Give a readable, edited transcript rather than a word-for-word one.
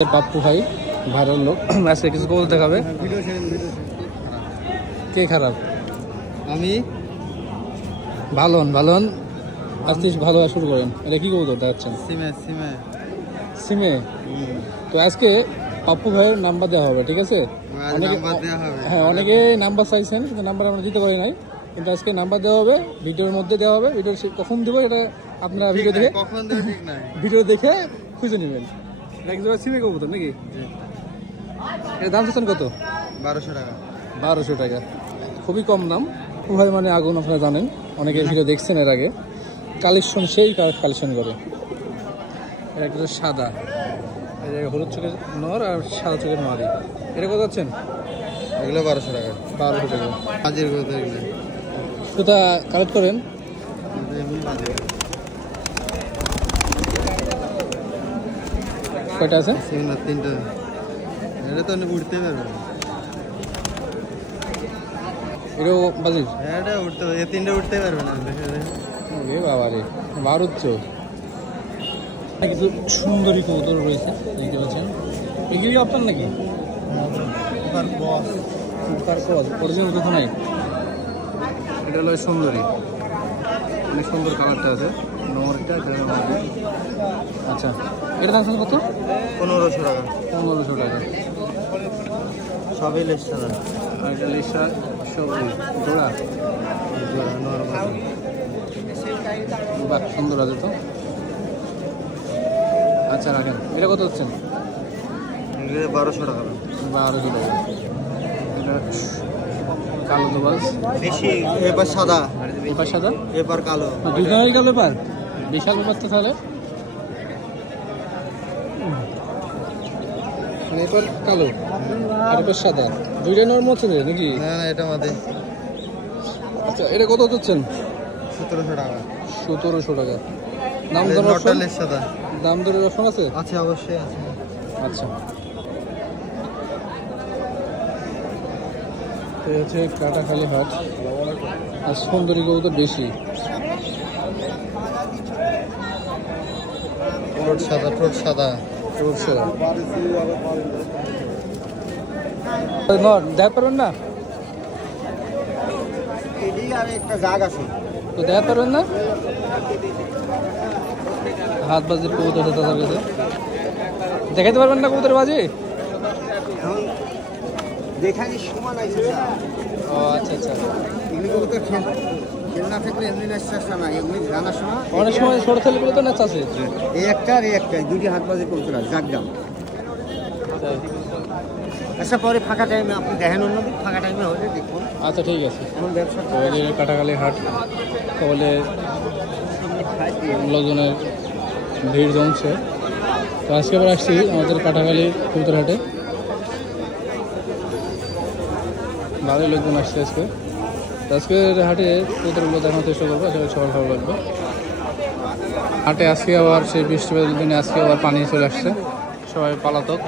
পাপ্পু ভাই ভাইরাল লোক আজকে কিছু কবুতর দেখাবে। কে খারাপ? আমি ভালো ভালো আজকে ভালো শুরু করেন। এটা কি কবুতর দেখাচ্ছেন? সিমে সিমে সিমে। তো আজকে পাপ্পু ভাইয়ের নাম্বার দেওয়া হবে, ঠিক আছে? হ্যাঁ, অনেকে নাম্বার চাইছেন কিন্তু নাম্বার আমরা দিতে পারি নাই, কিন্তু আজকে নাম্বার দেওয়া হবে, ভিডিওর মধ্যে দেওয়া হবে। ভিডিও কখন দেবো এটা আপনারা ভিডিও দেখে খুঁজে নেবেন। সিমে কবুতর নাকি? এর দাম চাচ্ছেন কত? 1200 টাকা। 1200 টাকা, খুবই কম দাম। ভাই মানে আগুন, আপনারা জানেন, অনেকে ভিডিও দেখছেন এর আগে। কালেকশন সেই কালেকশন করে। এটা একটা সাদা, হলুদ চোখের নর আর সাদা চোখের নরই। এটা কত যাচ্ছেন? এগুলো 1200 টাকা। 1200 টাকা। হাজির কত এগুলো? সুতা কালেক্ট করেন। কয়টা আছে? 3টা। এটা তো উঠতে পারবে না। এটাও বাজির? এটা উঠতে, এই 3টা উঠতে পারবে না। এ বাবা রে, বারুচ্চ। কিছু সুন্দরী কবুতর রয়েছে, দেখতে পাচ্ছেন। এগুলি আপনার নাকি? অরিজিনাল কথা নাই। এটা হলো সুন্দরী, অনেক সুন্দর কালারটা আছে। নমরটা আচ্ছা, এটা দাম কত? 1500 টাকা। 1500 টাকা। সবই লেস সাদা। আর এটা লেসা সব জোড়া জোড়া নরমাল। বাহ, সুন্দর আছে তো। আচ্ছা রাখেন। এটা কত হচ্ছেন? 1200 টাকা। 1200 টাকা। এটা কালো দোবাজ বেশি, এবার সাদা, এবার সাদা, এবার কালো। দুজনেরই কালো ব্যাপার, বিশাল ব্যাপার তো তাহলে। মানে এবার কালো আর এবার সাদা, দুইটা নরম হচ্ছে নাকি? না না, এটা আমাদের। আচ্ছা, এটা কত হচ্ছেন? 1700 টাকা। 1700 টাকা। দাম দর সাদা, দাম দরের অপশন আছে? আছে, অবশ্যই আছে। আচ্ছা, তো হচ্ছে কাটাখালি হাট। আর সুন্দরী কবুতর বেশি। ঠোঁট সাদা, ঠোঁট সাদা। দেখা পারবেন না একটা জাগ আছে তো, দেখা পারবেন না। হাত বাজি কবুতর আছে তাদের কাছে, দেখাইতে পারবেন না কবুতর বাজি? দেখানি সময় লাগছে। ও আচ্ছা আচ্ছা। এগুলি কবুতর খেলনা থাকলে এমনি নাচতে না, এগুলি জানার সময় অনেক সময় ছোট ছেলেগুলো তো নাচ আছে। এই একটা আর এই একটাই, দুটি হাত বাজি কবুতর আছে, জাগদাম। আচ্ছা, পরে ফাঁকা টাইমে আপনি দেখেন, অন্যদিন ফাঁকা টাইমে হলে দেখুন। আচ্ছা ঠিক আছে। আমার ব্যবসা কাটাখালি হাট বলে লোকজনের ভিড় জমছে। তো আজকে আবার আসছি আমাদের কাটাখালি কবুতর হাটে। ভালোই লোকজন আসছে আজকে। আজকের হাটে কবুতরগুলো দেখানোর চেষ্টা করবো, আসলে সবার ভালো লাগবে। হাটে আজকে আবার সেই বৃষ্টিপাতের দিনে আজকে আবার পানি চলে আসছে, সবাই পালাতক।